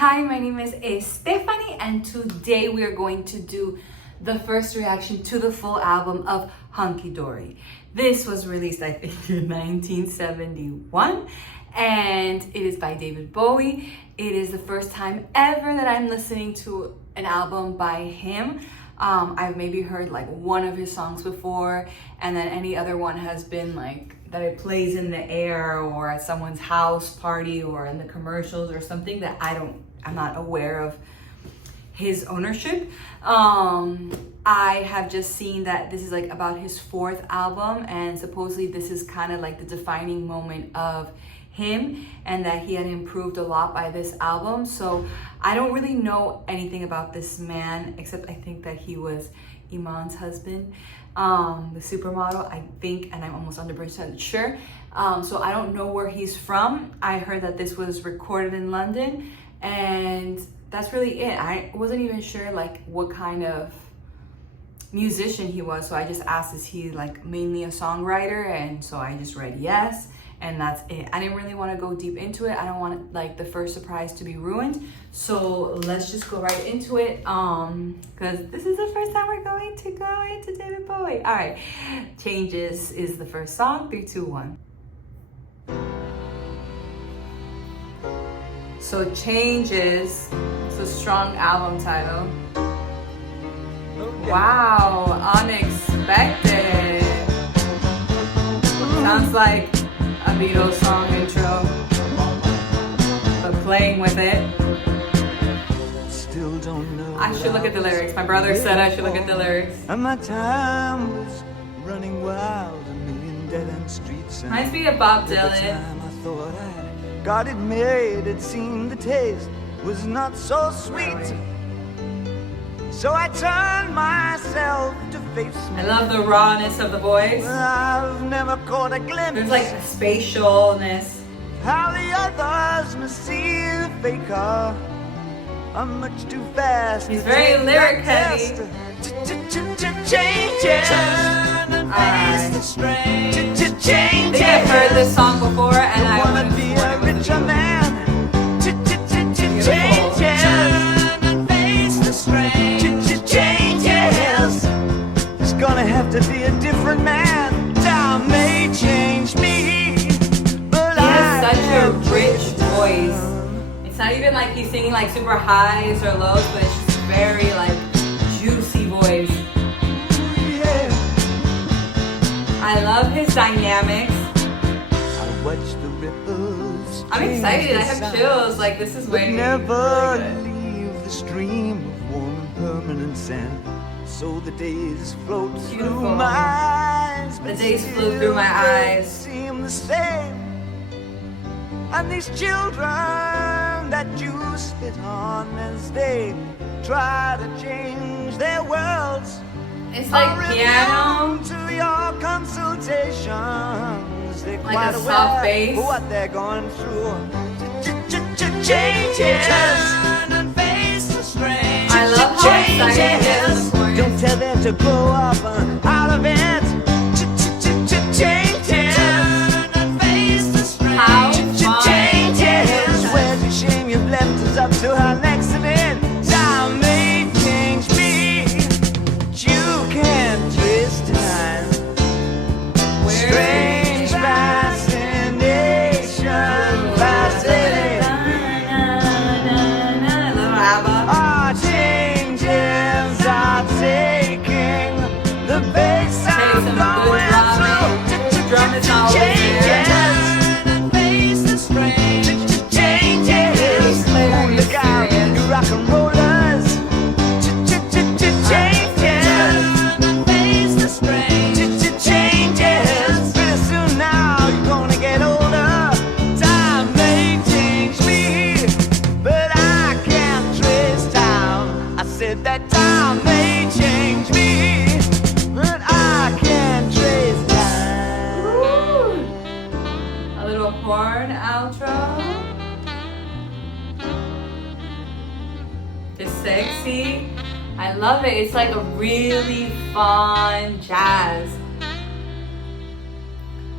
Hi, my name is Stephanie, and today we are going to do the first reaction to the full album of Hunky Dory. This was released, I think, in 1971, and it is by David Bowie. It is the first time ever that I'm listening to an album by him. I've maybe heard like one of his songs before, and then any other one has been like that it plays in the air or at someone's house party or in the commercials or something that I'm not aware of his ownership. I have just seen that this is like about his fourth album, and supposedly this is kind of like the defining moment of him, and that he had improved a lot by this album. So I don't really know anything about this man, except I think that he was Iman's husband, the supermodel, I think, and I'm almost 100% sure. So I don't know where he's from. I heard that this was recorded in London, and that's really it. I wasn't even sure like what kind of musician he was, so I just asked, is he like mainly a songwriter? And so I just read yes, and that's it. I didn't really want to go deep into it. I don't want like the first surprise to be ruined, so let's just go right into it, because this is the first time we're going to go into David Bowie. All right, Changes is the first song. 3, 2, 1. So Changes, it's a strong album title. Wow, unexpected. Sounds like a Beatles song intro, but playing with it. Still don't know. I should look at the lyrics. My brother said I should look at the lyrics. And my time was running wild, a million dead-end streets. Reminds me of Bob At the Dylan. time I thought I'd got it made, it seemed the taste was not so sweet. So I turned myself to face me. I love the rawness of the voice. I've never caught a glimpse. There's like a spatialness. How the others must see the faker. I'm much too fast. He's to very take lyric that heavy. test. Turn and face the strain. I think I've heard this song before, and I wanna wouldn't be want a it with richer you. man. Turn and face the strain. Changes. It's gonna have to be a different man. Time may change me, but He has I such a rich voice. It's not even like he's singing like super highs or lows, but it's just very like juicy voice. Yeah. I love his dynamics. I watch the ripples. I'm excited. I have change the chills. Like, this is but way never really good. leave the stream of warm and permanent sand. So the days float Beautiful. through my eyes. The but days still flew through my they eyes. seem the same. And these children that you spit on as they try to change their worlds It's like are piano. immune to your consultations. They're Like quite a aware soft bass. of what they're going through. Changes. Turn and face the strange. I love how excited he is in the chorus. Don't tell them to grow up out of it. Changes. Turn and face the strange. How fun. Changes. Where's the shame you've left us up to her next to it? Time may change me, but you can't twist time. Strange fascination, fascinating. I love ABBA. Our changes are taking the pace Take I'm some good going drumming. through. Drum is always there. Changes and face the strange. Changes. Very Look out, mysterious. you rock and rollers. Changes and face the strange. Changes. Pretty soon now you're gonna get older. Time may change me, but I can't trace time. I said that time may change me, but I can't trace time. Woo! A little horn outro. Just sexy. I love it. It's like a really fun jazz.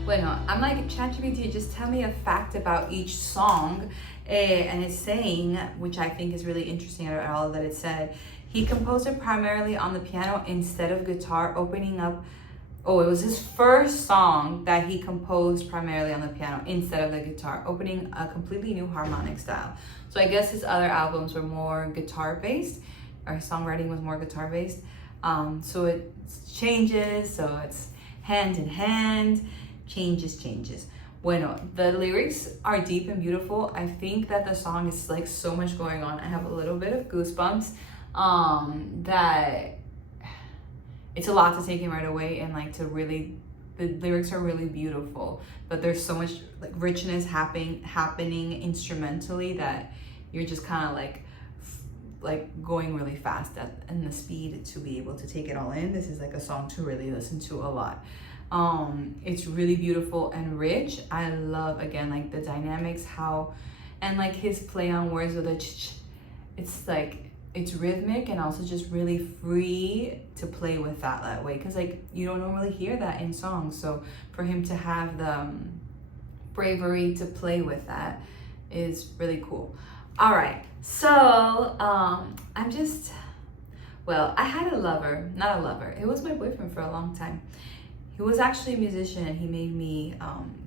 Bueno, I'm like, ChatGPT, just tell me a fact about each song. And it's saying, which I think is really interesting at all that it said, he composed it primarily on the piano instead of guitar, opening up. Oh, it was his first song that he composed primarily on the piano instead of the guitar, opening a completely new harmonic style. So I guess his other albums were more guitar based, or his songwriting was more guitar based. So it changes, so it's hand in hand, changes. Bueno, the lyrics are deep and beautiful. I think that the song is like so much going on. I have a little bit of goosebumps. That it's a lot to take in right away, and like to really, the lyrics are really beautiful, but there's so much like richness happening instrumentally that you're just kind of like going really fast in the speed to be able to take it all in. This is like a song to really listen to a lot. It's really beautiful and rich. I love, again, like the dynamics, how, and like his play on words with a it's like, it's rhythmic and also just really free to play with that way, because like you don't normally hear that in songs. So for him to have the bravery to play with that is really cool. All right, so I'm just, well, I had a lover, not a lover, it was my boyfriend for a long time. He was actually a musician, and he made me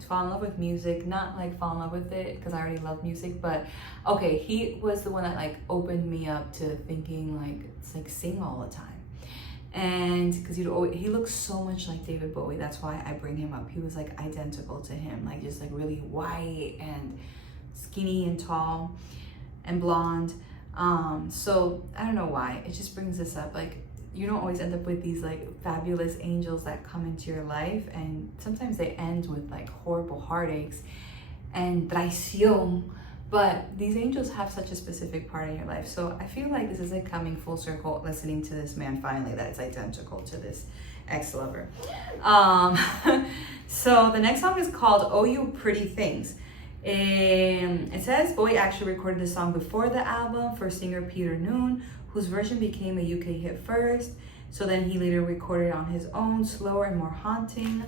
fall in love with music. Not like fall in love with it because I already love music, but okay, he was the one that like opened me up to thinking like it's like sing all the time. And because he looks so much like David Bowie, that's why I bring him up. He was like identical to him, like just like really white and skinny and tall and blonde. So I don't know why, it just brings this up. Like, you don't always end up with these like fabulous angels that come into your life, and sometimes they end with like horrible heartaches and traición, but these angels have such a specific part in your life. So I feel like this is like coming full circle listening to this man finally, that it's identical to this ex-lover. So the next song is called Oh You Pretty Things. It says Bowie actually recorded the song before the album for singer Peter Noone, whose version became a UK hit first. So then he later recorded on his own, slower and more haunting.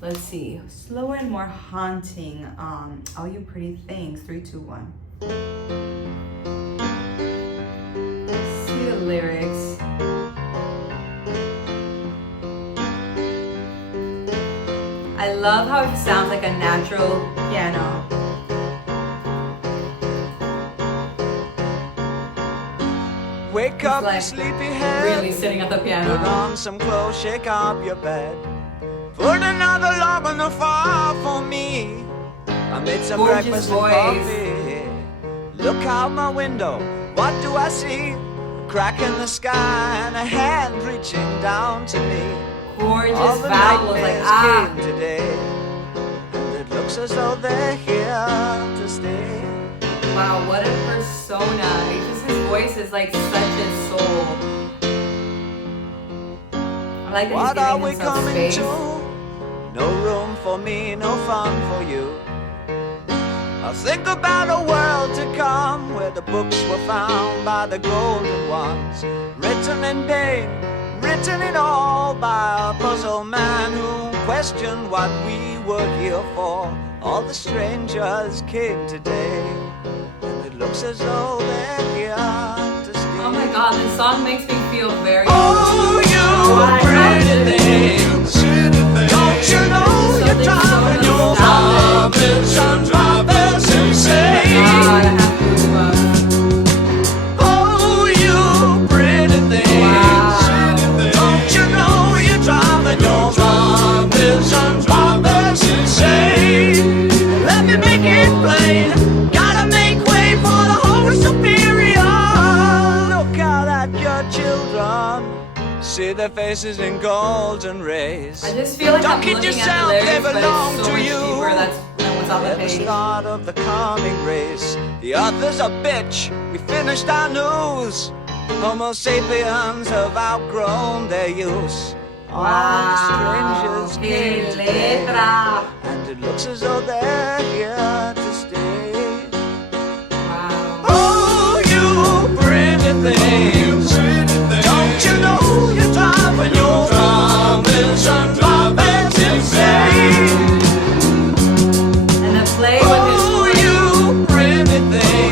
Let's see, slower and more haunting. All You Pretty Things, 3, 2, 1. See the lyrics. I love how it sounds like a natural piano. Wake up, like you sleepy head. really sitting at the piano. Put on some clothes, shake up your bed. Put another log on the fire for me. I made some Gorgeous breakfast voice. and coffee. Look out my window, what do I see? A crack in the sky and a hand reaching down to me. Gorgeous All the vowels, like nightmares came today, and it looks as though they're here to stay. Wow, what a persona. His voice is like such a soul. I like that What he's are giving we himself coming space. to? No room for me, no fun for you. I'll think about a world to come, where the books were found by the golden ones, written in pain, written it all by a puzzled man who questioned what we were here for. All the strangers came today, and it looks as though they're here to stay. Oh my god, this song makes me feel very Oh, you pretty things, don't you know you're driving your prophets and prophets insane? God, I have to move up. Oh, you pretty things, don't you know you're driving your prophets and prophets insane? Let me make it plain, gotta make way for the Holy Superior. Look out at your children, see their faces in golden rays. I just feel like Don't I'm kid looking yourself, at the they lyrics, but belong it's so to much you. deeper than what's on the At the page. start of the coming race, the author's a bitch, we finished our news. Homo sapiens have outgrown their use. All the strangers came que today, letra. and it looks as though they're here to stay. Wow. Oh, you pretty things, don't you know you're driving your prophets and prophets insane? And the play with his Oh, you pretty things,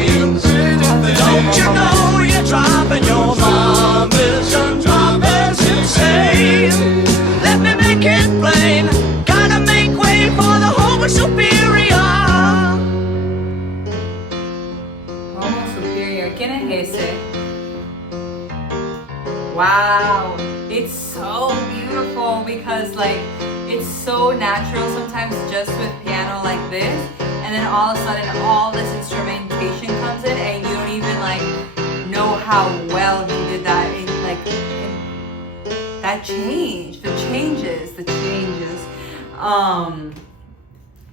ver, ¿quién es ese? Wow, it's so beautiful because like it's so natural sometimes just with piano like this, and then all of a sudden all this instrumentation comes in and you don't even like know how well he did that. That change, the changes.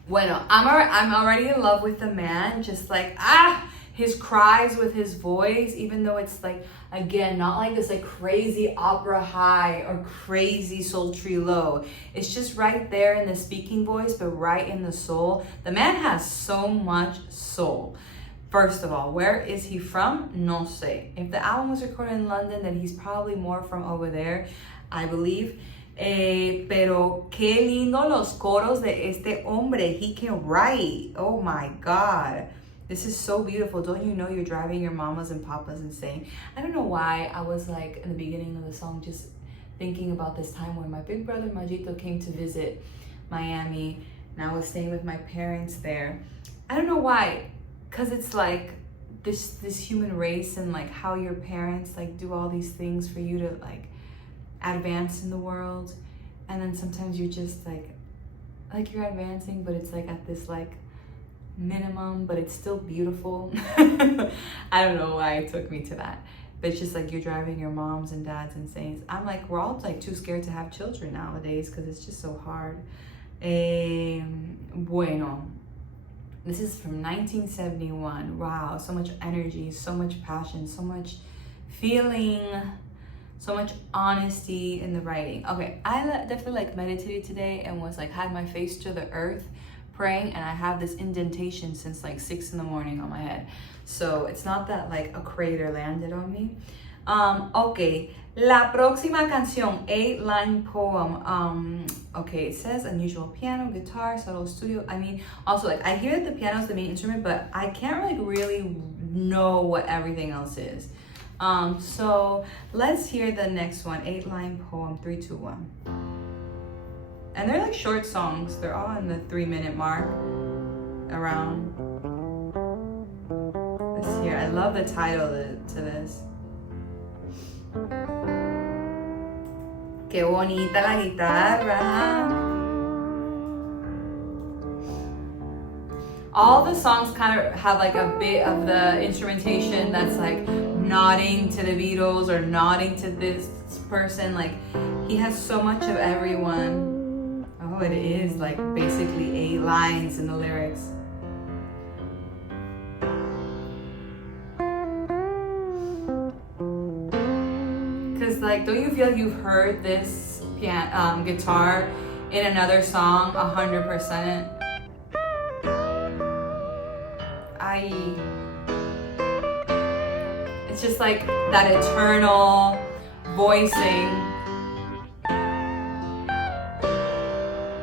Bueno, I'm already in love with the man. Just like his cries with his voice, even though it's like, again, not like this like crazy opera high or crazy sultry low. It's just right there in the speaking voice, but right in the soul. The man has so much soul. First of all, where is he from? No sé. If the album was recorded in London, then he's probably more from over there, I believe. Pero qué lindo los coros de este hombre. He can write. Oh my God. This is so beautiful. Don't you know you're driving your mamas and papas insane? I don't know why I was like in the beginning of the song just thinking about this time when my big brother Majito came to visit Miami and I was staying with my parents there. I don't know why, because it's like this human race and like how your parents like do all these things for you to like advance in the world, and then sometimes you're just like you're advancing, but it's like at this like minimum, but it's still beautiful. I don't know why it took me to that, but it's just like you're driving your moms and dads insane. I'm like, we're all like too scared to have children nowadays because it's just so hard. Bueno, this is from 1971. Wow, so much energy, so much passion, so much feeling, so much honesty in the writing. Okay, I definitely like meditated today and was like had my face to the earth praying, and I have this indentation since like 6 in the morning on my head, so it's not that like a crater landed on me. Okay, la próxima canción, 8-line poem. Okay, it says unusual piano, guitar, subtle studio. I mean, also like I hear that the piano is the main instrument, but I can't like really know what everything else is. So let's hear the next one, 8-line poem, 3, 2, 1. And they're like short songs. They're all in the 3-minute mark around. Let's hear. I love the title to this. Qué bonita la guitarra. All the songs kind of have like a bit of the instrumentation that's like nodding to the Beatles or nodding to this person. Like he has so much of everyone. Oh, it is like basically 8 lines in the lyrics. Cause like, don't you feel like you've heard this guitar in another song 100%? It's just like that eternal voicing.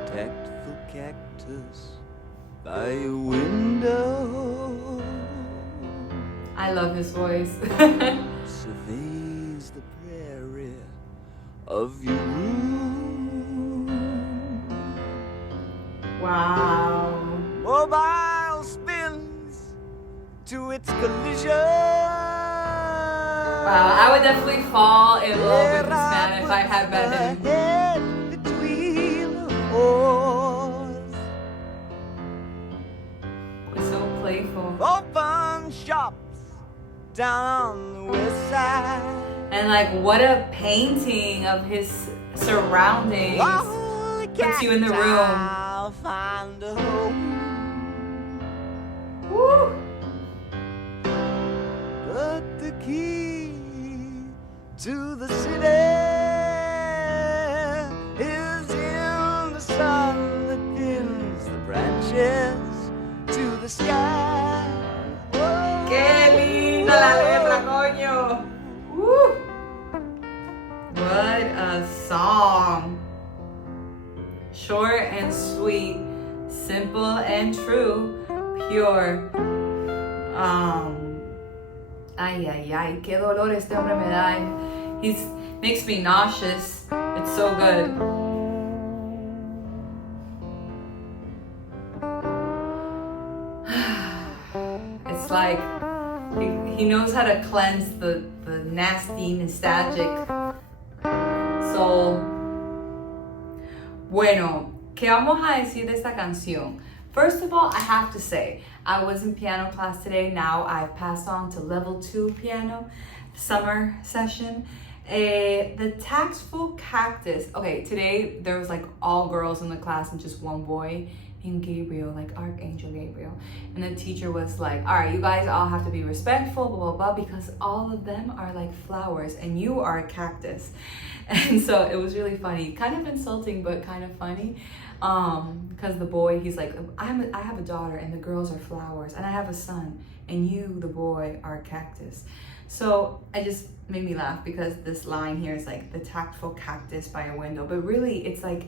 Tactful cactus by your window. I love his voice. Surveys the prairie of your room. Wow. Mobile spins to its collision. Wow, I would definitely fall in love with this man if I had met him. Head between the oars. He's so playful. Open shops down on the west side. And like, what a painting of his surroundings. Puts you in the room. I'll find a home. Woo! But the key to the city is in the sun that pins the branches to the sky. Whoa. ¡Qué linda la letra, coño! Woo! What a song! Short and sweet, simple and true, pure. Ay, ay, ay, qué dolor este hombre me da. He makes me nauseous. It's so good. It's like, he knows how to cleanse the nasty, nostalgic soul. Bueno, ¿qué vamos a decir de esta canción? First of all, I have to say, I was in piano class today. Now I've passed on to level 2 piano, summer session. The Tactful Cactus. Okay, today there was like all girls in the class and just one boy named Gabriel, like Archangel Gabriel. And the teacher was like, all right, you guys all have to be respectful, blah, blah, blah, because all of them are like flowers and you are a cactus. And so it was really funny, kind of insulting, but kind of funny. Because the boy, he's like, I have a daughter and the girls are flowers, and I have a son and you, the boy, are a cactus. So it just made me laugh because this line here is like the tactful cactus by a window, but really it's like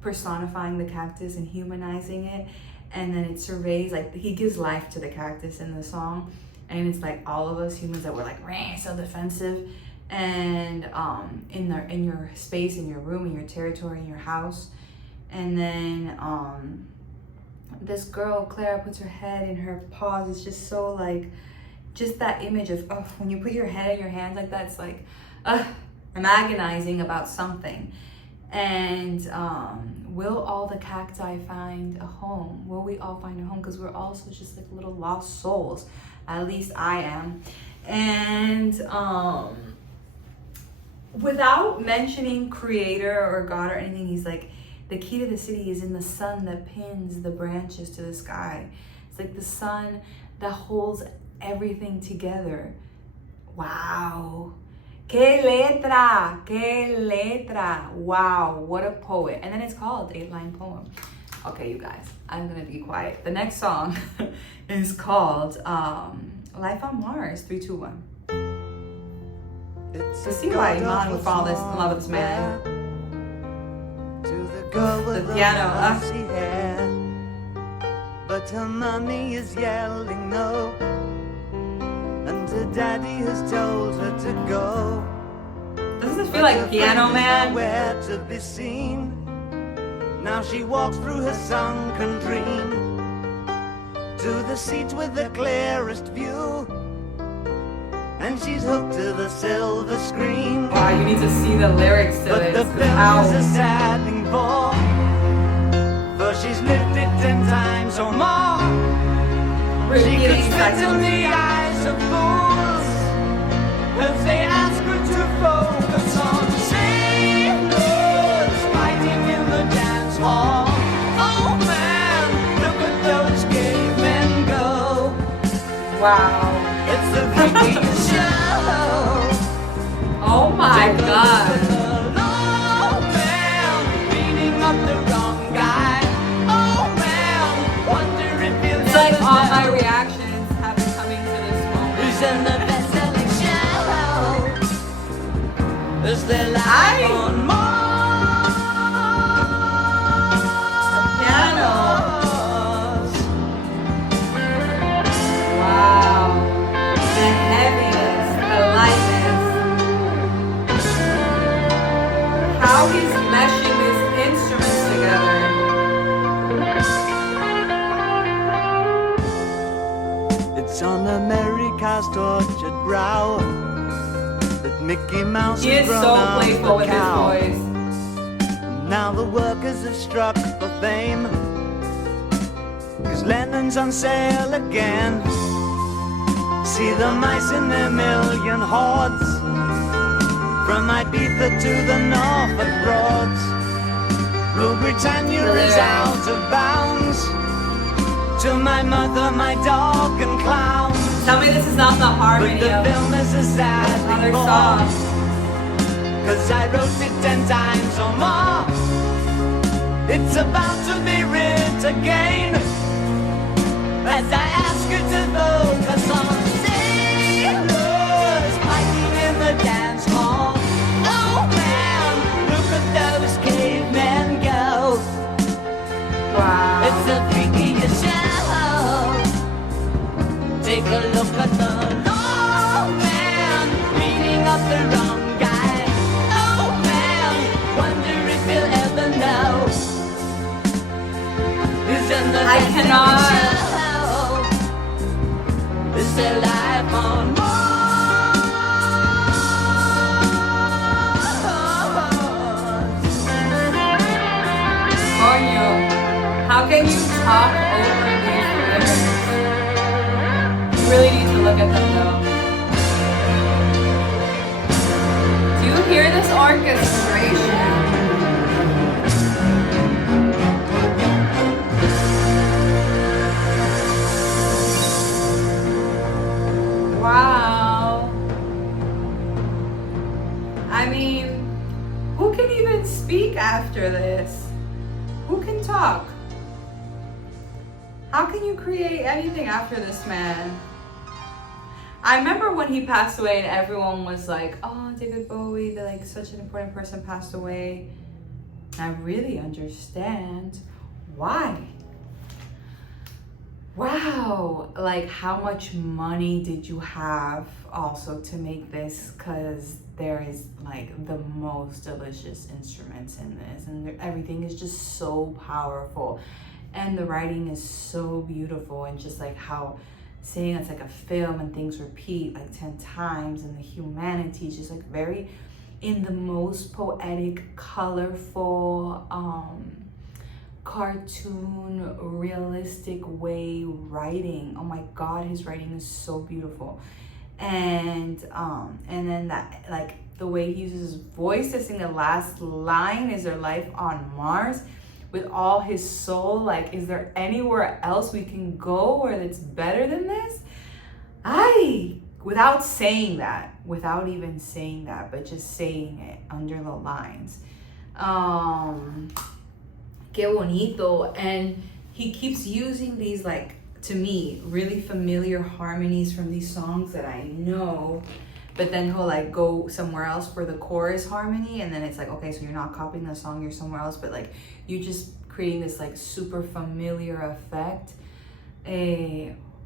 personifying the cactus and humanizing it. And then it surveys, like he gives life to the cactus in the song, and it's like all of us humans that were like so defensive, and in your space, in your room, in your territory, in your house. And then this girl Clara puts her head in her paws. It's just so like, just that image of when you put your head in your hands like that, it's like I'm agonizing about something. And will all the cacti find a home? Will we all find a home? Because we're also just like little lost souls. At least I am. And without mentioning creator or God or anything, he's like, the key to the city is in the sun that pins the branches to the sky. It's like the sun that holds everything together. Wow. Que letra, que letra. Wow, what a poet. And then it's called 8-line poem. Okay, you guys, I'm gonna be quiet. The next song is called Life on Mars, 3, 2, 1. To see why Iman would fall in love with this man. To the girl with the piano, glossy hair, but her mommy is yelling no, and her daddy has told her to go. Doesn't this feel like Piano Man? Nowhere to be seen. Now she walks through her sunken dream to the seat with the clearest view, and she's hooked to the silver screen. Wow, you need to see the lyrics to But it. the film is a sad thing for she's lived it 10 times or more. She could spit in the eyes of fools as they ask her to focus on sailors fighting in the dance hall. Oh man, look at those cavemen go. Wow. It's the freakiest show. Oh my God. Oh man, beating up the wrong guy. Oh man, wonder if you'll It's like ever all know my reactions have been coming to this moment. who's in the best-selling show. Is there life on Mars? Piano. Wow. The heaviness, the lightness. How he's meshing these instruments together. It's on America's tortured brow that Mickey Mouse He has is grown so up playful a with his cow. voice. Now the workers have struck for fame, 'cause Lennon's on sale again. See the mice in their million hordes, from Ibiza to the Norfolk Broads. Rule Britannia is out of bounds. To my mother, my dog and clowns. Tell me this is not the But harmony the of film is a sad other thing, songs. 'cause I wrote it 10 times or more. It's about to be writ again, as I ask you to focus on sailors fighting in the dance hall. Oh man, look at those cavemen go. Wow. It's the freakiest show. Take a look at the long man beating up the wrong guy. Oh man, wonder if you'll ever know who's in the I cannot. show. Is there life on orchestration. Wow. I mean, who can even speak after this? Who can talk? How can you create anything after this man? I remember when he passed away and everyone was like, oh, David Bowie, like such an important person passed away. I really understand why. Wow, like how much money did you have also to make this? Because there is like the most delicious instruments in this, and everything is just so powerful, and the writing is so beautiful, and just like how saying it's like a film and things repeat like 10 times, and the humanity is just like very in the most poetic, colorful, cartoon, realistic way writing. Oh my God, his writing is so beautiful. And then that, like the way he uses his voice to sing the last line, is there life on Mars, with all his soul. Like, is there anywhere else we can go where it's better than this? Without even saying that, but just saying it under the lines. Que bonito. And he keeps using these, like, to me, really familiar harmonies from these songs that I know, but then he'll like go somewhere else for the chorus harmony, and then it's like, okay, so you're not copying the song, you're somewhere else, but like you just creating this like super familiar effect.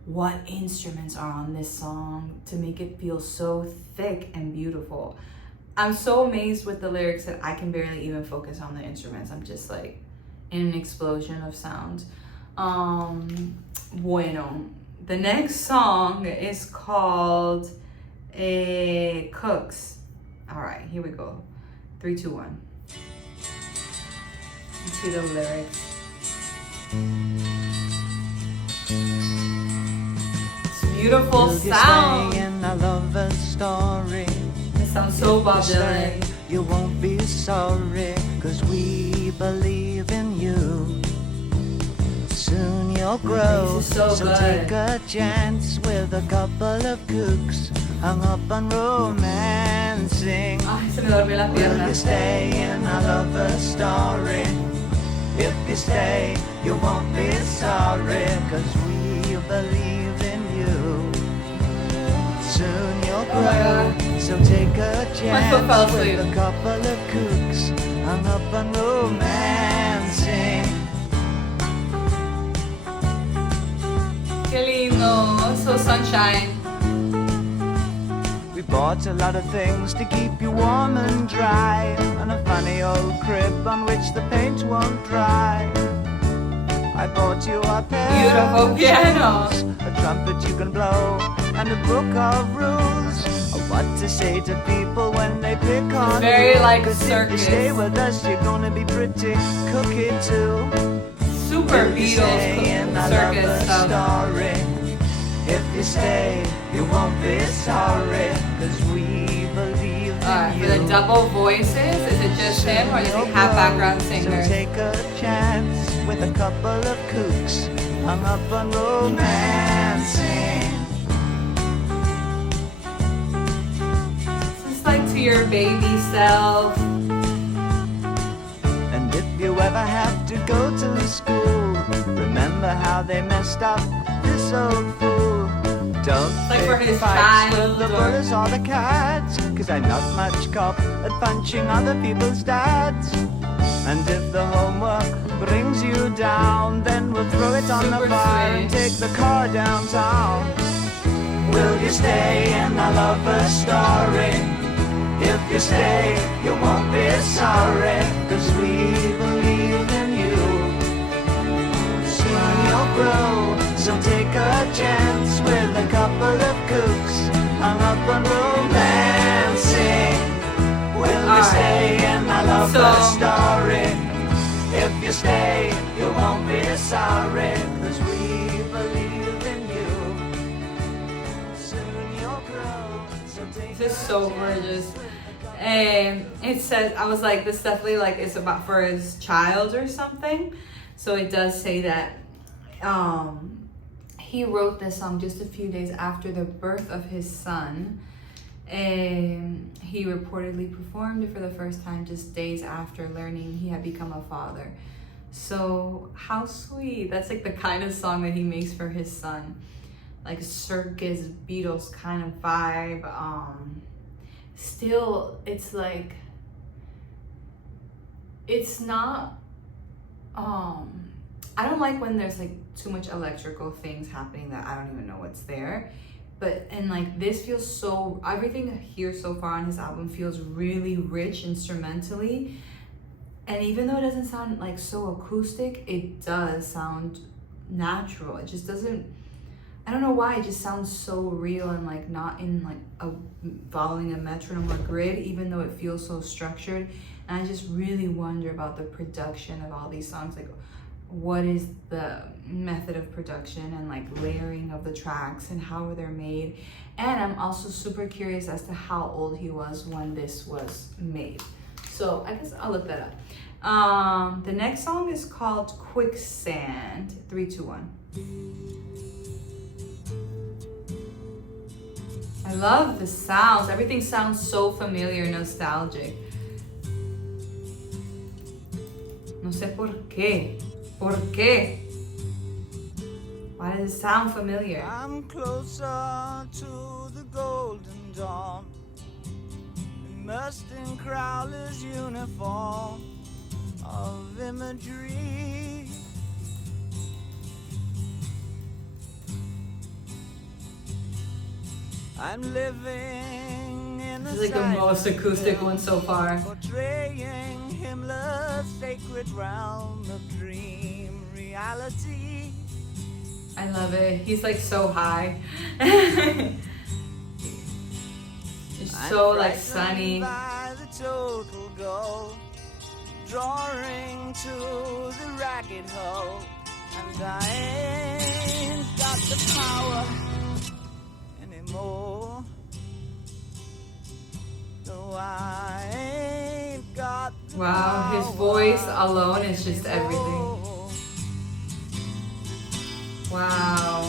What instruments are on this song to make it feel so thick and beautiful? I'm so amazed with the lyrics that I can barely even focus on the instruments. I'm just like in an explosion of sound. Bueno, the next song is called Cooks. All right, here we go. 3, 2, 1. Let's see the lyrics. It's beautiful sound. I love a story. It sounds so Bob Dylan. You won't be sorry, 'cause we believe in you. Soon you'll grow, This is so good. take a chance with a couple of cooks hung up on romancing. Ay, se me durmió la Will pierna. you stay in our love story? If you stay, you won't be sorry, 'cause we believe in you. Soon you'll Oh my grow, God. so take a My foot fell chance asleep. with a couple of cooks hung up on romancing. Qué lindo. So sunshine. We bought a lot of things to keep you warm and dry, and a funny old crib on which the paint won't dry. I bought you a pair Beautiful of piano. shoes, a trumpet you can blow, and a book of rules of what to say to people when they pick on very you. like 'Cause circus. if you stay with us, you're gonna be pretty cookie too. Super If you stay in Beatles our circus love stuff. story, if you stay, you won't be sorry, 'cause we believe in Alright, you. for the double voices, is it just him or does he have background singers? So take a chance with a couple of kooks hung up on romancing. This is like to your baby self. And if you ever have to go to school, remember how they messed up this old fool. Don't Like for pick his fights child with the or- bullies or the cats, 'cause I'm not much cop at punching other people's dads. And if the homework brings you down, then we'll throw it on Super the bar and sweet. take the car downtown. Will you stay in our lover story? If you stay, you won't be sorry, 'cause we believe in you. Soon you'll grow, so take a chance with a couple of cooks hung up on romancing. Will you Alright. stay in our lover So- story? If you stay, you won't be sorry, 'cause we believe in you. Soon you'll grow, so take This is a so chance gorgeous. with a couple And it says, I was like, this definitely like is about for his child or something. So it does say that he wrote this song just a few days after the birth of his son. And he reportedly performed it for the first time just days after learning he had become a father. So how sweet. That's like the kind of song that he makes for his son. Like circus Beatles kind of vibe. Still, it's like, it's not, I don't like when there's like too much electrical things happening that I don't even know what's there. But, and like this feels so, everything here so far on his album feels really rich instrumentally. And even though it doesn't sound like so acoustic, it does sound natural. It just doesn't, I don't know why, it just sounds so real and like not in like following a metronome or grid, even though it feels so structured. And I just really wonder about the production of all these songs. Like, what is the method of production and like layering of the tracks and how they're made? And I'm also super curious as to how old he was when this was made. So I guess I'll look that up. The next song is called Quicksand. 3, 2, 1. I love the sounds. Everything sounds so familiar, nostalgic. No sé por qué. ¿Por qué? Why does it sound familiar? I'm closer to the golden dawn, immersed in Crowler's uniform of imagery. I'm living in This is like the most acoustic one so far. Portraying Himmler's sacred realm of dream reality. I love it. He's like so high. It's so like sunny. By the total goal, drawing to the ragged hole, and I ain't got the power anymore. No, I ain't got the Wow, his voice alone is just everything. Wow.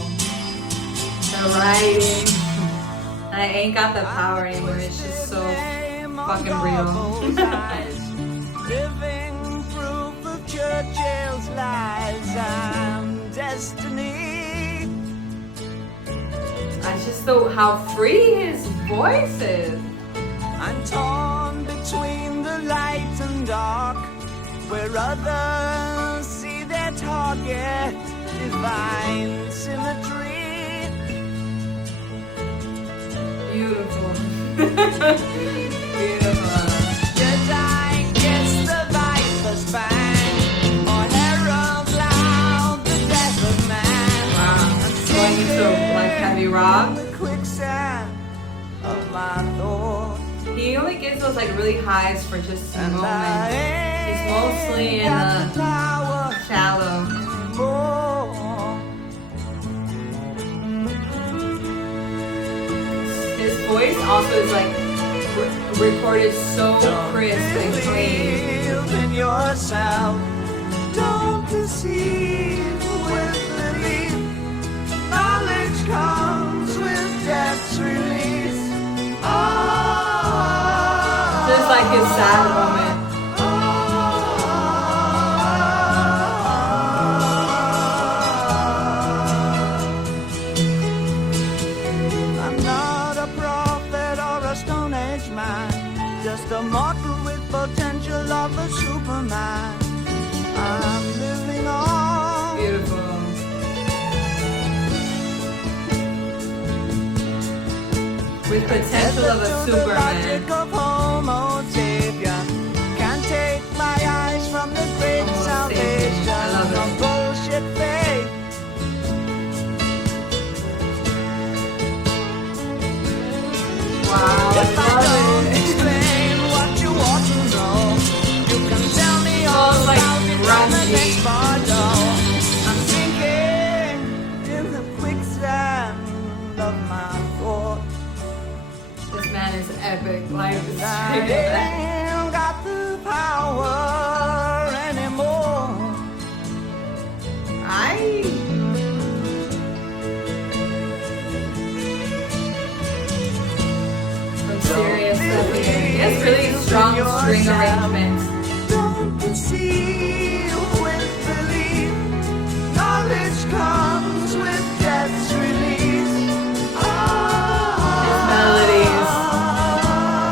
The writing. I ain't got the power anymore. It's just so fucking real. Living proof of Churchill's lies. I'm destiny. It's just so how free his voice is. I'm torn between the light and dark, where others see their target, divine symmetry. Beautiful. Beautiful. Did I guess the viper's fang, or herald loud the death of man? Wow. Going into like heavy rock. The quicksand of my thoughts. He only gives those like really highs for just a And moment. I He's mostly in got the the power shallow. anymore. His voice also is like recorded so crisp and clean. Believe in yourself. Don't deceive with belief. Knowledge comes with death's release. Just like his sad moment. I'm not a prophet or a Stone Age man, just a mortal with potential of a Superman. I'm living on. Beautiful. With potential of a Superman. Logic of Homo sapien. Can't take my eyes from the great Homo salvation sapien. I love it. of bullshit faith. Wow, If I I don't love it. explain what you want to know, you can tell me all So, like, about it on the grungy. next bar door. I'm sinking in the quicksand of my thoughts. This man is epic. Like, I straight up. ain't got the power anymore. Some serious stuff here. He has really strong string arrangements. Don't conceive with belief. Knowledge comes with death's release. His melodies,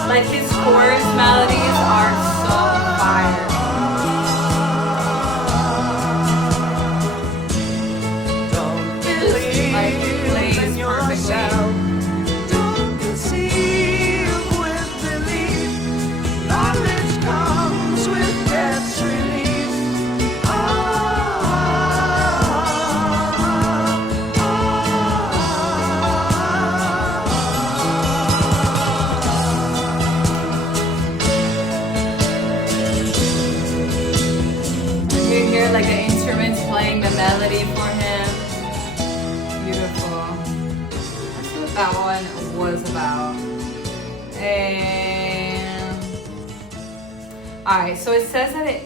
like his chorus melodies, are so fire. Don't Just like it plays in yourself. perfectly. Don't conceive with belief. Knowledge comes with death's release. You hear like the instruments playing the melody for him. Beautiful. Let's see what that one was about. And alright, so it says that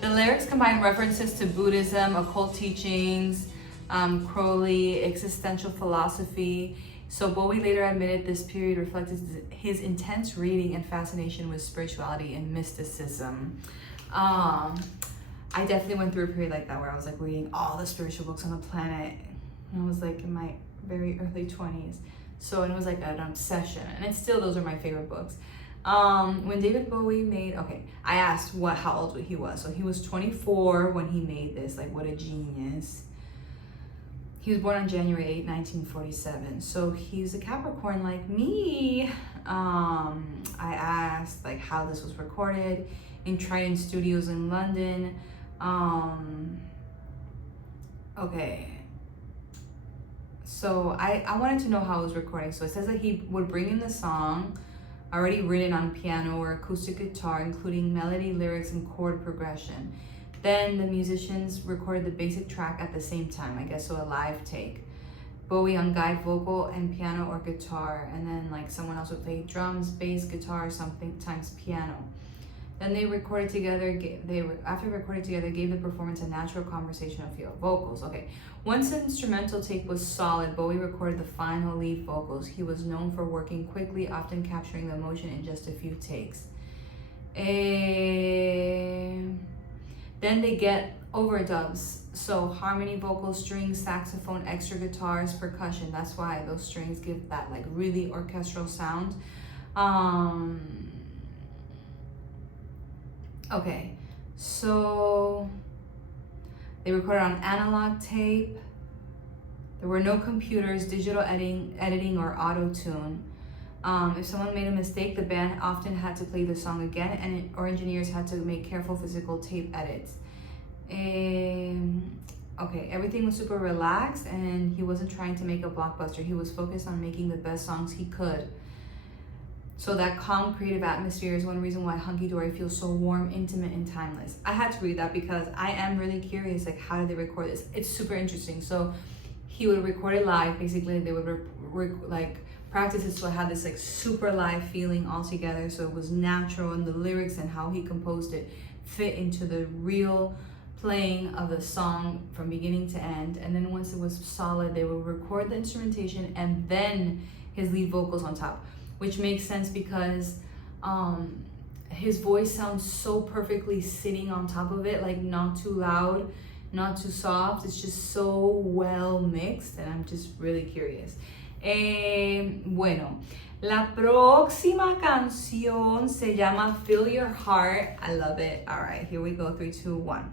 the lyrics combine references to Buddhism, occult teachings, Crowley, existential philosophy. So Bowie later admitted this period reflected his intense reading and fascination with spirituality and mysticism. I definitely went through a period like that where I was like reading all the spiritual books on the planet. And I was like in my very early 20s. So it was like an obsession. And it's still, those are my favorite books. When David Bowie made, I asked how old he was. So he was 24 when he made this, like what a genius. He was born on January 8, 1947. So he's a Capricorn like me. I asked like how this was recorded in Trident Studios in London. Okay. So I wanted to know how it was recording. So it says that he would bring in the song already written on piano or acoustic guitar, including melody, lyrics, and chord progression. Then the musicians recorded the basic track at the same time, I guess, so a live take. Bowie on guide vocal and piano or guitar, and then like someone else would play drums, bass, guitar, sometimes piano. Then they recorded together, after recording together, gave the performance a natural conversational feel. Vocals, okay. Once the instrumental take was solid, Bowie recorded the final lead vocals. He was known for working quickly, often capturing the emotion in just a few takes. Then they get overdubs. So harmony, vocals, strings, saxophone, extra guitars, percussion. That's why those strings give that like really orchestral sound. Okay, so they recorded on analog tape. There were no computers, digital editing or auto-tune. If someone made a mistake, the band often had to play the song again, or engineers had to make careful physical tape edits. Okay, everything was super relaxed, and he wasn't trying to make a blockbuster. He was focused on making the best songs he could. So that calm, creative atmosphere is one reason why Hunky Dory feels so warm, intimate, and timeless. I had to read that because I am really curious, like, how did they record this? It's super interesting. So he would record it live. Basically, they would practice it, so it had this like super live feeling all together. So it was natural, and the lyrics and how he composed it fit into the real playing of the song from beginning to end. And then once it was solid, they would record the instrumentation and then his lead vocals on top, which makes sense because his voice sounds so perfectly sitting on top of it, like not too loud, not too soft. It's just so well mixed, and I'm just really curious. Bueno, la próxima canción se llama Feel Your Heart. I love it. All right, here we go. 3, 2, 1.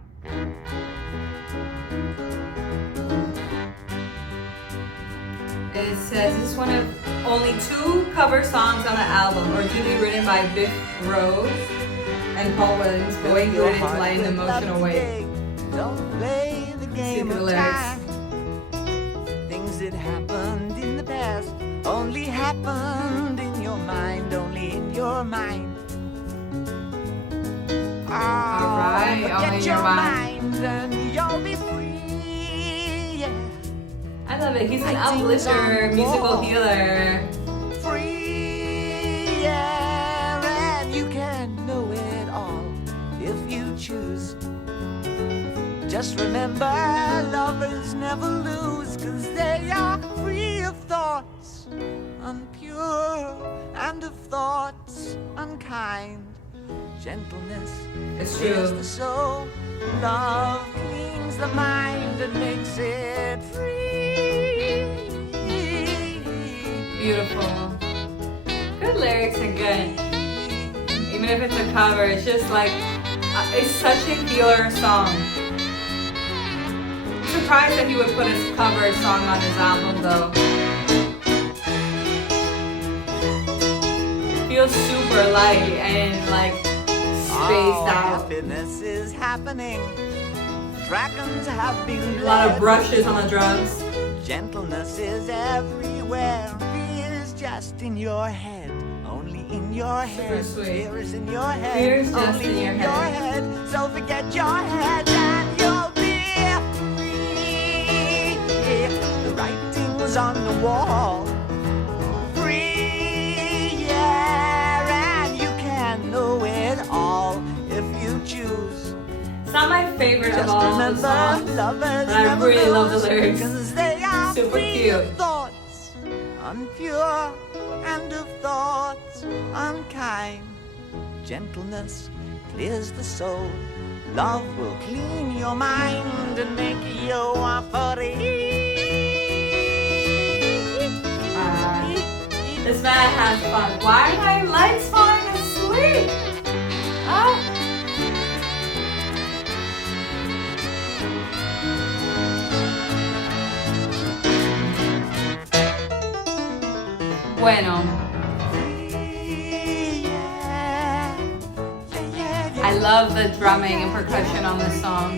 It says this is one of only 2 cover songs on the album, originally written by Biff Rose and Paul Williams, but way good into light and emotional way. Don't play the game of time. Things that happened in the past only happened in your mind, only in your mind. Alright, only in your mind. And you'll be free, yeah. I love it. He's an uplifter, musical healer. Free choose. Just remember, lovers never lose, 'cause they are free of thoughts unpure and of thoughts unkind. Gentleness It's clears true. the soul. Love cleans the mind and makes it free. Beautiful. Good lyrics and good. Even if it's a cover, it's just like, it's such a healer song. I'm surprised that he would put a cover song on his album though. Feels super light and like spaced out. Happiness is happening. Dragons have been A lot of bled. brushes on the drums. Gentleness is everywhere. Fear is just in your head. Only in your head. sweet. Fear is in your head. Fear is just Only in your head. head. So forget your head and you'll be free. The writing's on the wall. Free, yeah, and you can know it all if you choose. It's not my favorite of Just all the remember, songs, lovers but I never really love the lose, lyrics. 'cause they are Super free cute. of thoughts unpure and of thoughts unkind. Gentleness clears the soul. Love will clean your mind and make you free. This man has fun. Why are my lights falling asleep? Ah. Bueno, I love the drumming and percussion on this song.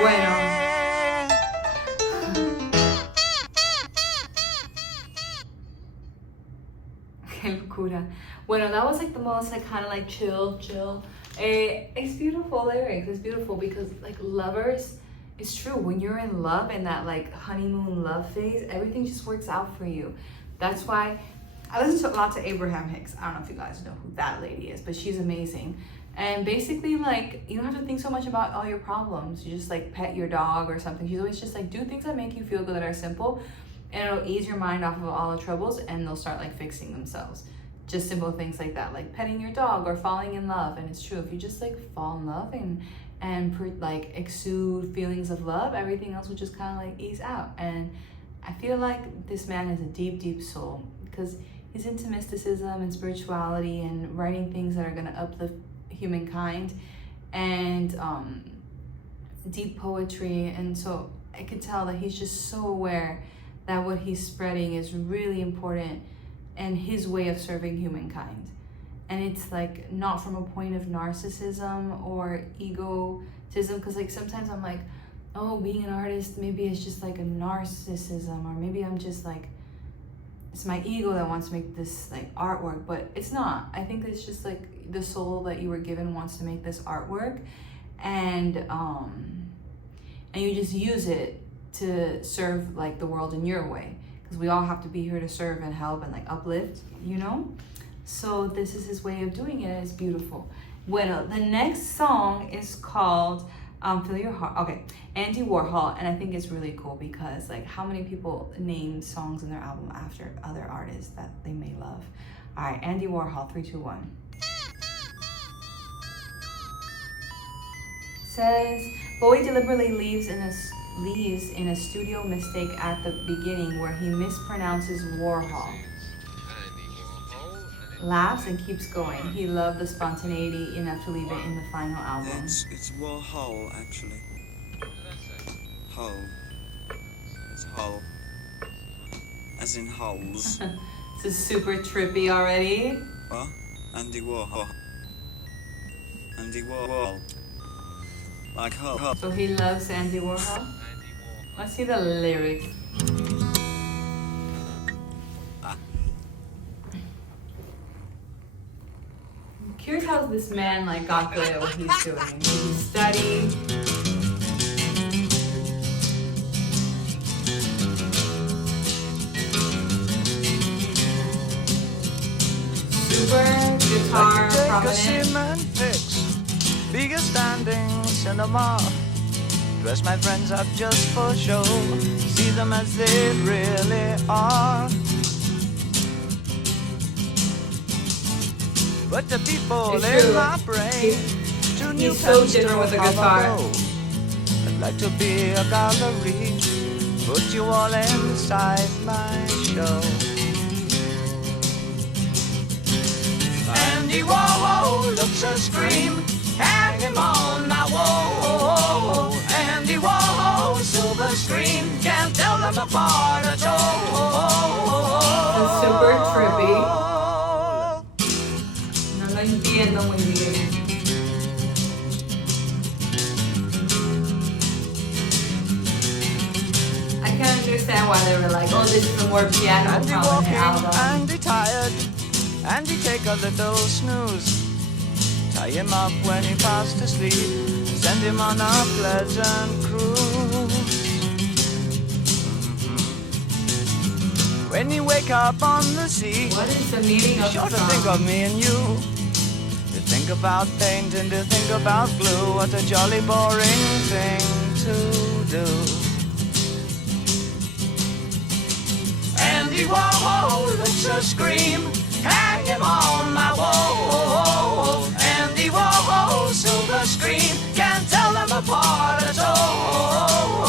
Bueno. Qué locura. Bueno, that was like the most like kind of like chill. It's beautiful lyrics. It's beautiful because like lovers, it's true. When you're in love in that like honeymoon love phase, everything just works out for you. That's why I listen to a lot to Abraham Hicks. I don't know if you guys know who that lady is, but she's amazing. And basically, like, you don't have to think so much about all your problems. You just like pet your dog or something. She's always just like, do things that make you feel good, that are simple, and it'll ease your mind off of all the troubles, and they'll start like fixing themselves. Just simple things like that, like petting your dog or falling in love. And it's true, if you just like fall in love and like exude feelings of love, everything else will just kind of like ease out. And I feel like this man has a deep soul, because he's into mysticism and spirituality and writing things that are going to uplift humankind, and deep poetry. And so I could tell that he's just so aware that what he's spreading is really important and his way of serving humankind. And it's like not from a point of narcissism or egotism, because like sometimes I'm like, oh, being an artist, maybe it's just like a narcissism, or maybe I'm just like, it's my ego that wants to make this like artwork. But it's not. I think it's just like the soul that you were given wants to make this artwork, and you just use it to serve like the world in your way, because we all have to be here to serve and help and like uplift, you know. So this is his way of doing it. It's beautiful. Bueno, the next song is called Fill Your Heart. Okay, Andy Warhol. And I think it's really cool because like how many people name songs in their album after other artists that they may love. All right, Andy Warhol, 3, 2, 1. Says, Bowie deliberately leaves in a studio mistake at the beginning where he mispronounces Warhol. Laughs and keeps going. He loved the spontaneity enough to leave it in the final album. It's Warhol, actually. Hole. It's hole. As in holes. This is super trippy already. What? Andy Warhol. Andy Warhol. Like hole. So he loves Andy Warhol. Let's see the lyrics. how this man like got good at what he's doing. He studied. Super guitar prominent. Cement fix, bigger standing cinema. Dress my friends up just for show. See them as they really are. But the people It's in true. my brain, two new He's so pens different with to the have a guitar. go. I'd like to be a gallery, put you all inside my show. Andy Warhol looks a scream, hang him on my wall. Andy Warhol, silver screen, can't tell them apart at all. It's super trippy. No lo entiendo muy bien. I can't understand why they were like, oh, this is a more piano Andy prominent walking, album. Andy tired, Andy take a little snooze. Tie him up when he fast to sleep, send him on a pleasant cruise. When you wake up on the sea, What is the meaning be of sure the to think of song? me and you. To think about paint and to think about glue, what a jolly boring thing to do. Andy Warhol looks a scream, hang him on my wall. Andy Warhol, silver screen, can't tell them apart at all.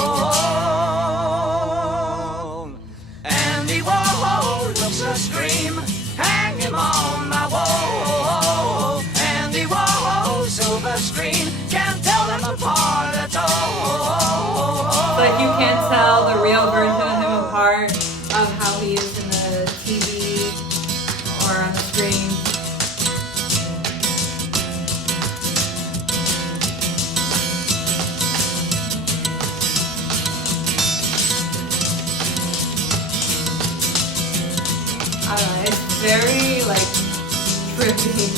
Andy Warhol looks a scream, hang him on my wall. Andy Warhol, silver screen, can't tell them apart at all. Like you can't tell the real version of him apart of how he is in the TV or on the screen. I don't know, it's very like trippy.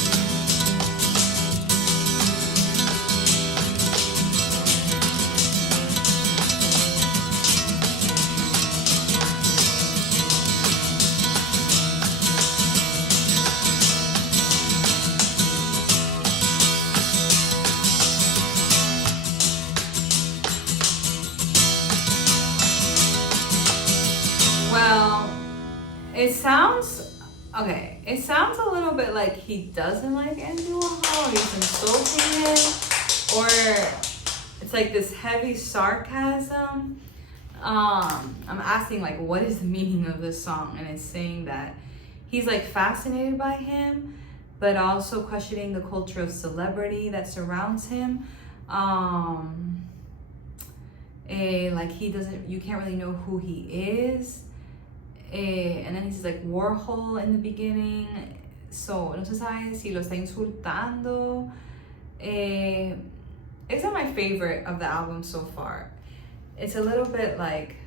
Well, it sounds okay. It sounds a little bit like he doesn't like Andy Warhol, or he's insulting him, or it's like this heavy sarcasm. I'm asking like, what is the meaning of this song? And it's saying that he's like fascinated by him, but also questioning the culture of celebrity that surrounds him. Like he doesn't, you can't really know who he is. And then he's like Warhol in the beginning, so no se sabe si lo está insultando. It's not my favorite of the album so far. It's a little bit like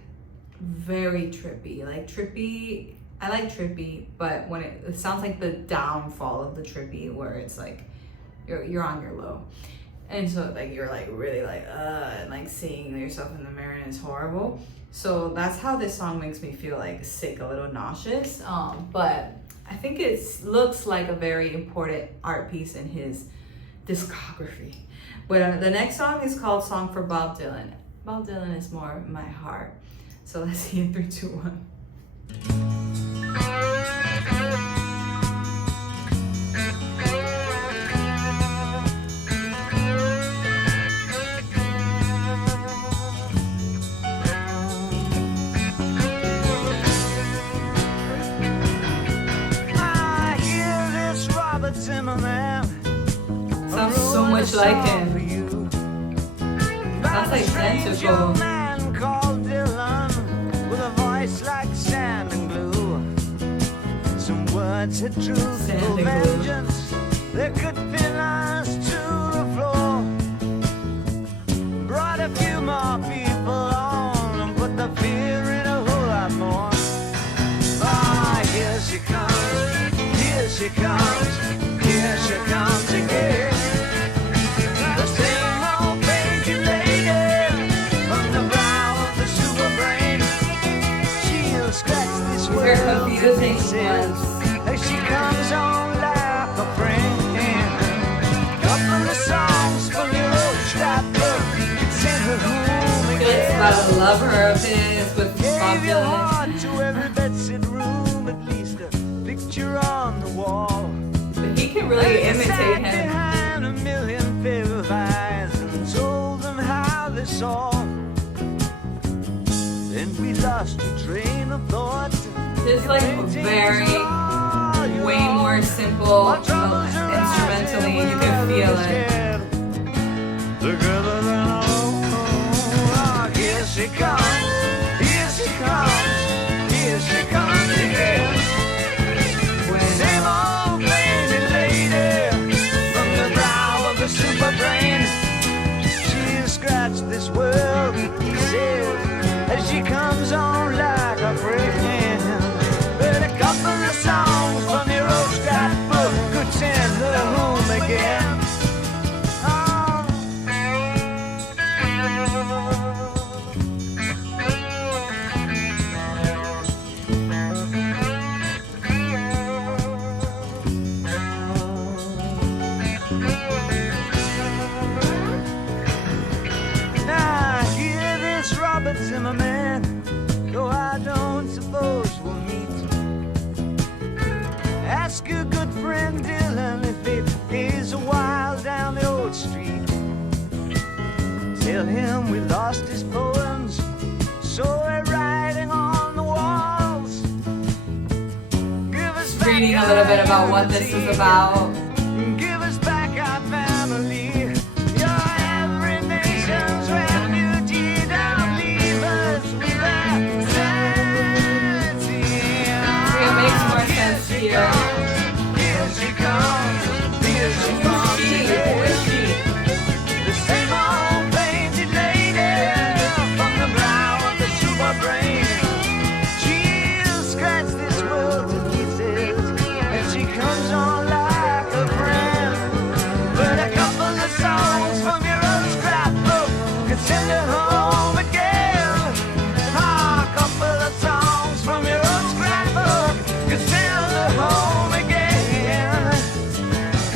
very trippy, like trippy. I like trippy, but when it sounds like the downfall of the trippy, where it's like you're on your low, and so like you're like really like and like seeing yourself in the mirror and it's horrible. So that's how this song makes me feel, like sick, a little nauseous. But I think it looks like a very important art piece in his discography. But the next song is called Song for Bob Dylan. Bob Dylan is more my heart. So let's see in 3, 2, 1. Sounds so much like him. Sounds like identical. Man called Dylan with a voice like sand and glue. Some words had truthful vengeance that could pin us to the floor. Brought a few more people on and put the fear in a whole lot more. Ah, here she comes, here she comes, here she comes again. this These are world to confusing pieces ones. as she comes on like a friend. Couple of songs from your old scrapbook could send her home I feel like it's again. about a lover of his with Bob Gave your Dylan. heart to every bedsit room, at least a picture on the wall. But he can really And you sat imitate him. behind a million pair of eyes and told them how they saw. Then we lost your train of thought. This is like very, way more simple instrumentally. You can feel it. Together then oh, here she comes, here she comes, here she comes again. Same old crazy lady from the brow of the super brain. She'll scratch this world to pieces as she comes on like a friend. But a couple of songs from your old scrapbook could send her home again. Now hear this, Robert Zimmerman, though I don't suppose we'll meet. Ask your good friend Dylan if it is a while down the old street. Tell him we lost his poems, so we're writing on the walls. Give us back Reading a little bit about what this is about. Give us back our family. Your every nation's refugee. Don't leave us without sanity. It makes more sense here. Here she comes. Here she comes Who is she? the same old painted lady from the brow of the super brain. She'll scratch this world to pieces and she comes on like a friend. But a couple of songs from your old scrapbook could send her home again. Ah, a couple of songs from your old scrapbook could send her home again.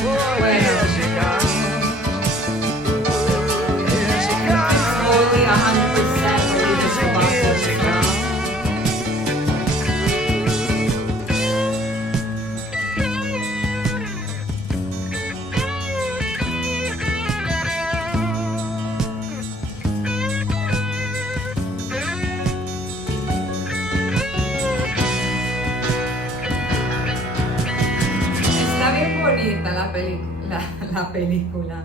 Oh, here she comes. Here she comes. Totally 100% really this Here philosophy. she comes. Está bien bonita la película.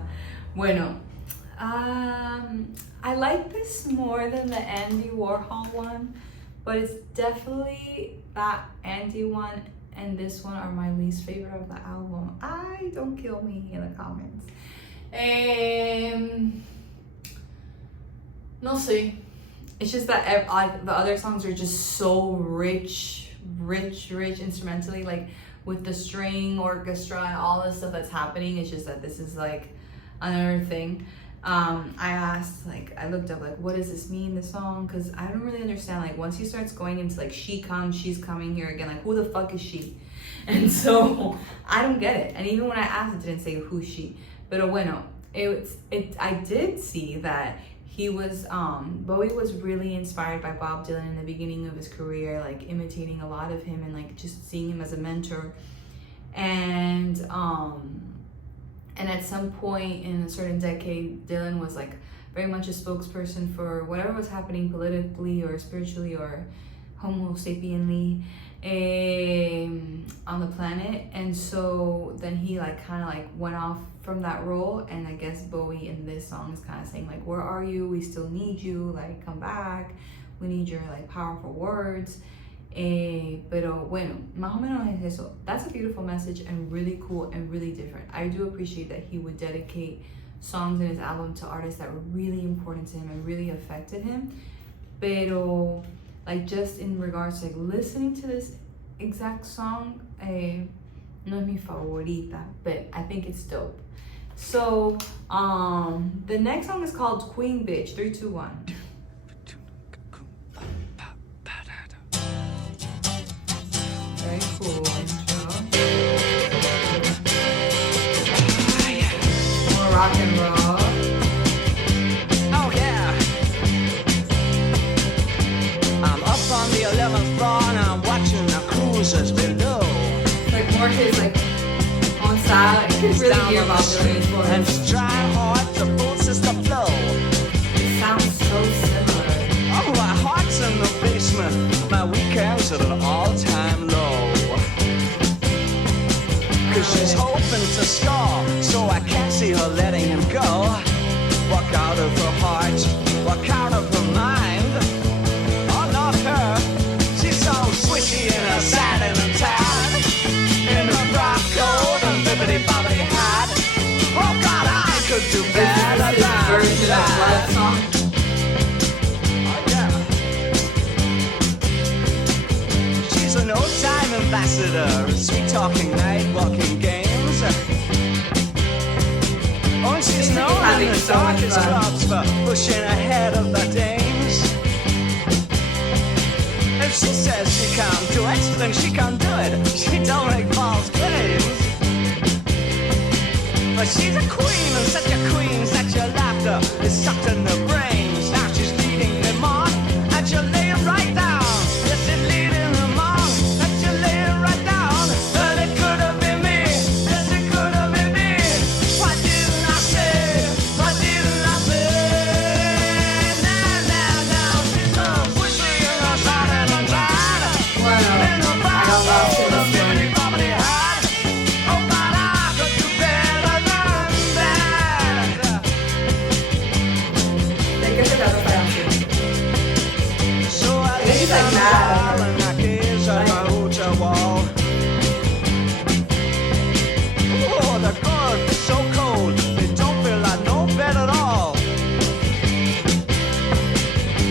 Bueno, I like this more than the Andy Warhol one, but it's definitely that Andy one and this one are my least favorite of the album. Don't kill me in the comments. No sé. It's just that the other songs are just so rich instrumentally, like with the string orchestra and all the stuff that's happening. It's just that this is like another thing. I looked up like, what does this mean, the song? Because I don't really understand. Like once he starts going into like she comes, she's coming here again, like who the fuck is she? And so I don't get it. And even when I asked, it didn't say who's she. But bueno, I did see that he was Bowie was really inspired by Bob Dylan in the beginning of his career, like imitating a lot of him and like just seeing him as a mentor. And at some point in a certain decade, Dylan was like very much a spokesperson for whatever was happening politically or spiritually or homo sapienly on the planet. And so then he like kind of like went off from that role, and I guess Bowie in this song is kind of saying like, where are you? We still need you, like come back, we need your like powerful words. Pero bueno, más o menos es eso. That's a beautiful message and really cool and really different. I do appreciate that he would dedicate songs in his album to artists that were really important to him and really affected him. Pero like just in regards to like listening to this exact song, no es mi favorita, but I think it's dope. So the next song is called Queen Bitch. 3, 2, 1. his like own style. You can really hear Bob Dylan's and voice. try hard to force the flow. It sounds so similar. Oh, my heart's in the basement. My weekends at an all-time low. Cause she's hoping to score, so I can't see her letting him go. Walk out of her heart, walk out of her mind. Oh, not her. She's so swishy in her satin and tan, in her frock coat and bibbidi-bobbidi hat. Oh God, I could do better This than version of that. what song? Oh yeah. She's an old-time ambassador, sweet talking, night walking games. Oh, and she's known in having the so much darkest fun. clubs for pushing ahead of the dames. If she says she can't do it, then she can't do it. She don't make false claims. But she's a queen, and such a queen, such a laughter is sucked in her brains. Now she's leading them on, and she'll lay them right down. Yes, she's leading them on, and she'll lay them right down. But it could have been me, yes, it could have been me. Why didn't I say, why didn't I say? Now, she's so swishy in her satin and tan. Well, In her I brown don't know coat to and this one. bibbidi-bobbidi hat. Oh, but I could do better than that. ¿De qué se trata esta canción? So I This lay is like down the mad. wall and I gaze at my hotel wall. Oh, they're good, so cold. They don't feel like no bed at all.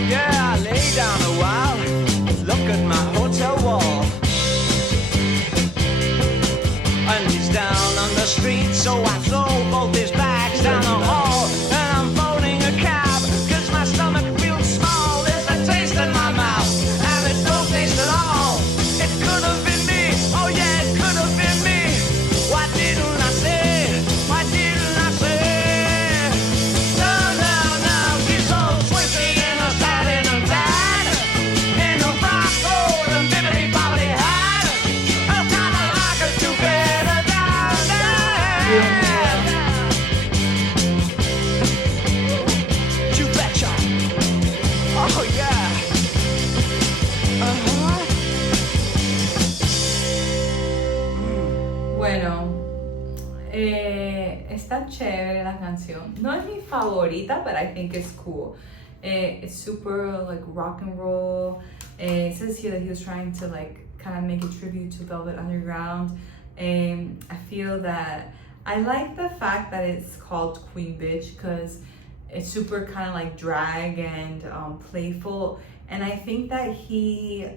Yeah, I lay down a while, look at my hotel wall. And he's down on the street, so I throw both his bags down the hall. And I'm phoning a cab, cause my stomach feels small. There's a taste in my mouth, and it don't taste at all. It could have been me, oh yeah, it could have been me. Why didn't I say, why didn't I say? No, she's so swishy in her satin and tan, in her frock coat and bibbidi-bobbidi hat. Oh, kinda like her do better than that. You betcha. Oh yeah. Uh-huh. Bueno, está chévere la canción. No es mi favorita, but I think it's cool. It's super like rock and roll. It says here that he was trying to like kind of make a tribute to Velvet Underground. I feel that I like the fact that it's called Queen Bitch because it's super kind of like drag and playful. And I think that he,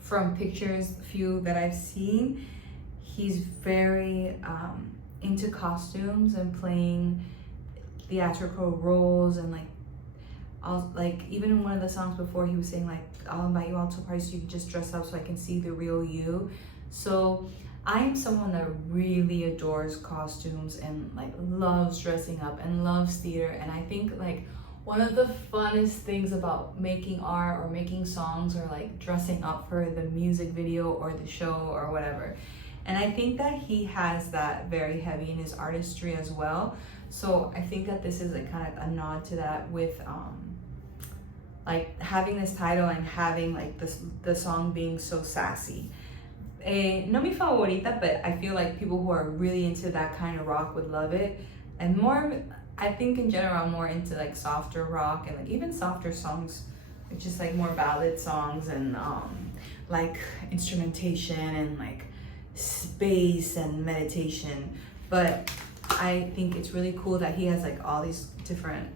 from pictures, few that I've seen, he's very into costumes and playing theatrical roles and like even in one of the songs before he was saying like I'll invite you all to a party so you can just dress up so I can see the real you. So I am someone that really adores costumes and like loves dressing up and loves theater, and I think like one of the funnest things about making art or making songs or like dressing up for the music video or the show or whatever. And I think that he has that very heavy in his artistry as well. So I think that this is like kind of a nod to that with like having this title and having like the song being so sassy. No mi favorita, but I feel like people who are really into that kind of rock would love it. And more, I think in general, I'm more into like softer rock and like even softer songs, which is like more ballad songs and like instrumentation and like space and meditation. But I think it's really cool that he has like all these different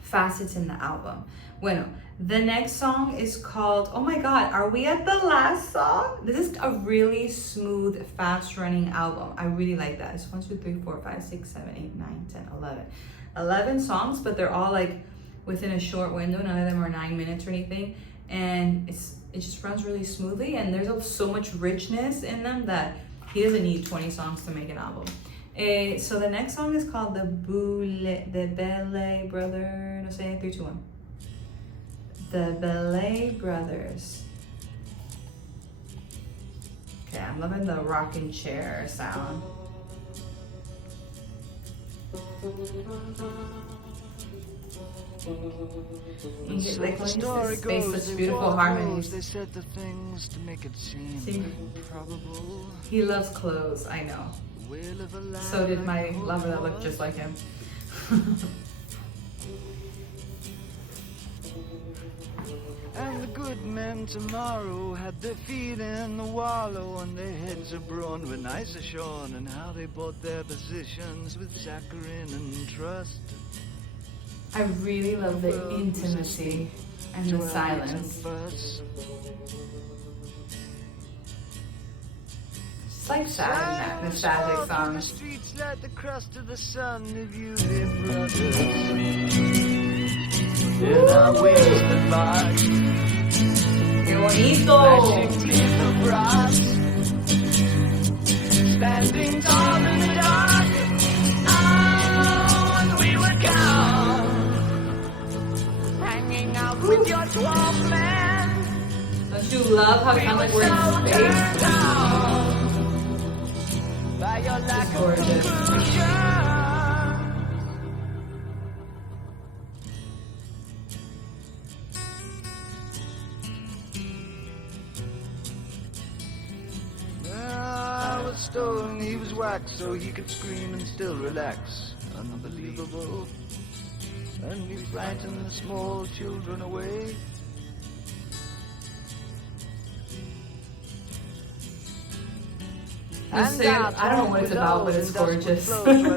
facets in the album. Bueno, the next song is called, oh my god, are we at the last song? This is a really smooth, fast running album. I really like that. It's 1, 2, 3, 4, 5, 6, 7, 8, 9, 10, 11. 11 songs, but they're all like within a short window. None of them are 9 minutes or anything. And it just runs really smoothly, and there's so much richness in them that he doesn't need 20 songs to make an album. So the next song is called the Ballet Brother, no sé, 3, 2, 1. The Ballet Brothers. Okay, I'm loving the rocking chair sound. Like, look at this space, such beautiful harmonies. They said the things to make it seem See? improbable. He loves clothes, I know. So did my lover that looked just like him. And the good men tomorrow had their feet in the wallow and their heads abroad when ice are shorn, and how they bought their positions with saccharine and trust. I really love the intimacy and the silence. It's like sad and nostalgic songs. The streets like the crust of the sun of you, dear brothers. In our wasted bodies, ¡Qué bonito! flashing teeth of brass, standing tall in the dark. Oh, and we were gone, hanging out with your 12 men. Don't you love how it sounds like we're in space? By your lack of Gorgeous. conclusion. Stone, he was waxed so he could scream and still relax. Unbelievable. And we frightened the small children away. I don't know what it's about, but it's gorgeous.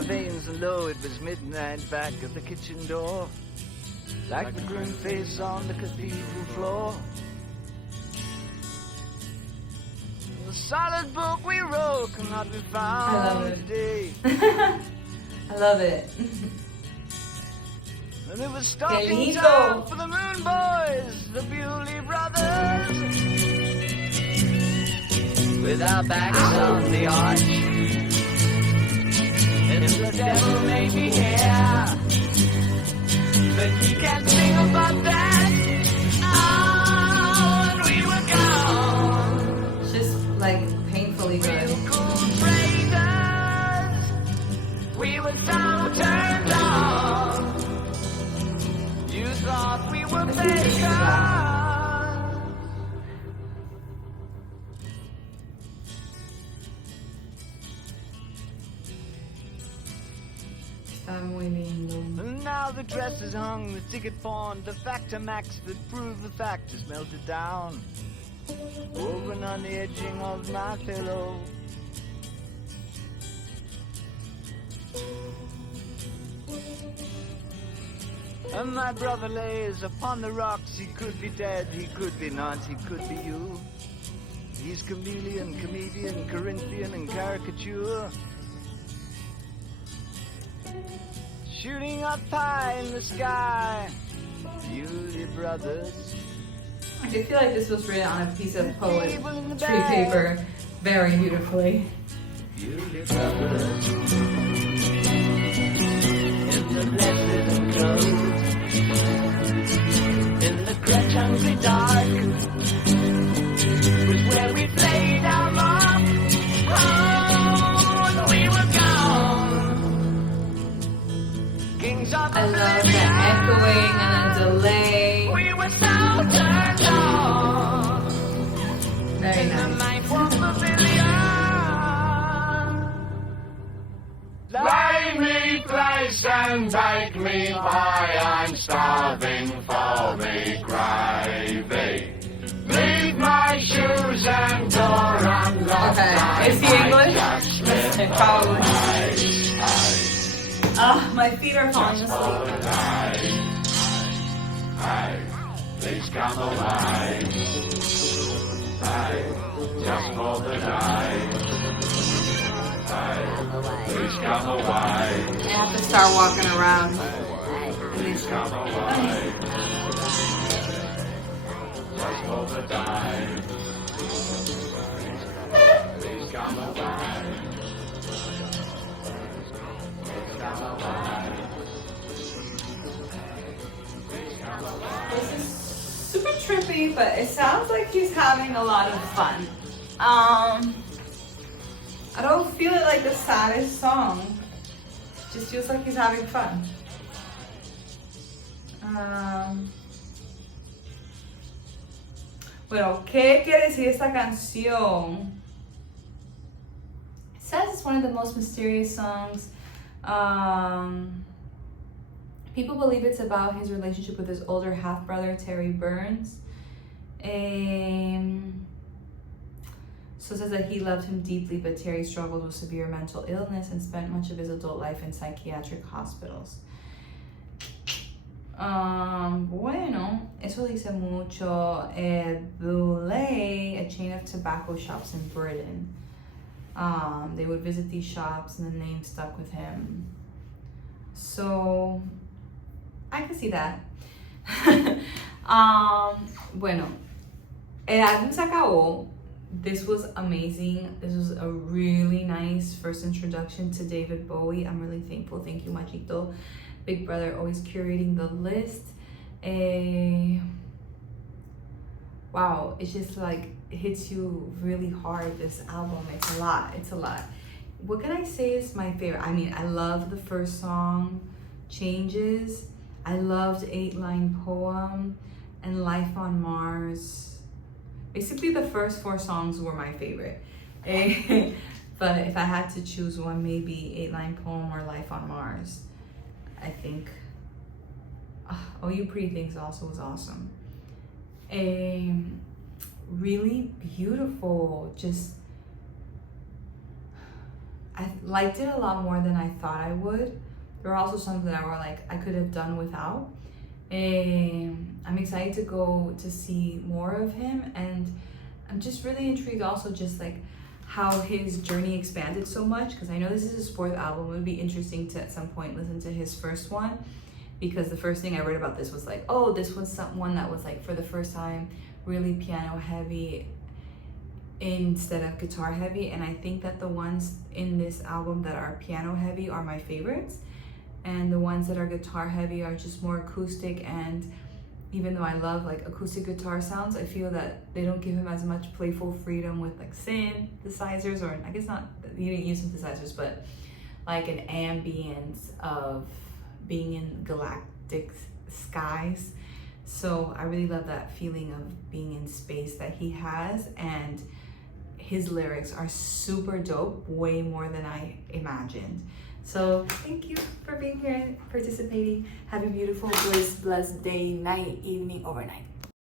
Veins and low, it was midnight back at the kitchen door, like the grim face on the cathedral floor. The solid book we wrote cannot be found today. I love it. And it was stalking time for the Moon Boys, the Bewley Brothers, with our backs on the arch. And if the devil may be here, but he can't sing about that. Oh, and we were gone. It's just like painfully good. Real cool traders, we were so turned on. You thought we were better. And now the dress is hung, the ticket pawned, the Factomax that proved the fact is melted down, woven on the edging of my pillow. And my brother lays upon the rocks. He could be dead, he could be not, he could be you. He's chameleon, comedian, Corinthian, and caricature, shooting up high in the sky. Beauty brothers. I do feel like this was written on a piece of poetry paper very beautifully. Beauty brothers. In the blessed enclosed, in the crutch hungry dark, was where we played our mark. Oh, and we were gone. Kings of I love the echoing and the delay. we were so turned on. Very In the nice. ninth pavilion. Lay me place and take me pie, I'm starving for me gravy. Leave my shoes and door unlocked. Okay, is he English? Probably. My feet are falling asleep. Hey, please come away. Hey, just for the day. Hey, please come away. I have to start walking around. Please come away. Just for the day. Please come away. Please come away. This is super trippy, but it sounds like he's having a lot of fun. I don't feel it like the saddest song. It just feels like he's having fun. Bueno, ¿qué quiere decir esta canción? It says it's one of the most mysterious songs. People believe it's about his relationship with his older half-brother, Terry Burns. So it says that he loved him deeply, but Terry struggled with severe mental illness and spent much of his adult life in psychiatric hospitals. Bueno, eso dice mucho. Boulay, a chain of tobacco shops in Britain. They would visit these shops and the name stuck with him. So, I can see that. Bueno, el álbum se acabó. This was amazing. This was a really nice first introduction to David Bowie. I'm really thankful. Thank you, Machito. Big brother, always curating the list. Wow, it's just like, it hits you really hard, this album. It's a lot, it's a lot. What can I say is my favorite? I mean, I love the first song, Changes. I loved 8-Line Poem and Life on Mars. Basically, the first 4 songs were my favorite. But if I had to choose one, maybe 8-Line Poem or Life on Mars. I think Oh You Pretty Things also was awesome. Really beautiful. Just, I liked it a lot more than I thought I would. There were also some that I were like, I could have done without. I'm excited to go to see more of him, and I'm just really intrigued also just like how his journey expanded so much, because I know this is his 4th album. It would be interesting to at some point listen to his first one, because the first thing I read about this was like, oh, this was one that was like for the first time really piano heavy instead of guitar heavy, and I think that the ones in this album that are piano heavy are my favorites, and the ones that are guitar heavy are just more acoustic. And even though I love like acoustic guitar sounds, I feel that they don't give him as much playful freedom with like synthesizers, or I guess not, he didn't use synthesizers, but like an ambience of being in galactic skies. So I really love that feeling of being in space that he has, and his lyrics are super dope, way more than I imagined. So thank you for being here and participating. Have a beautiful, blessed day, night, evening, overnight.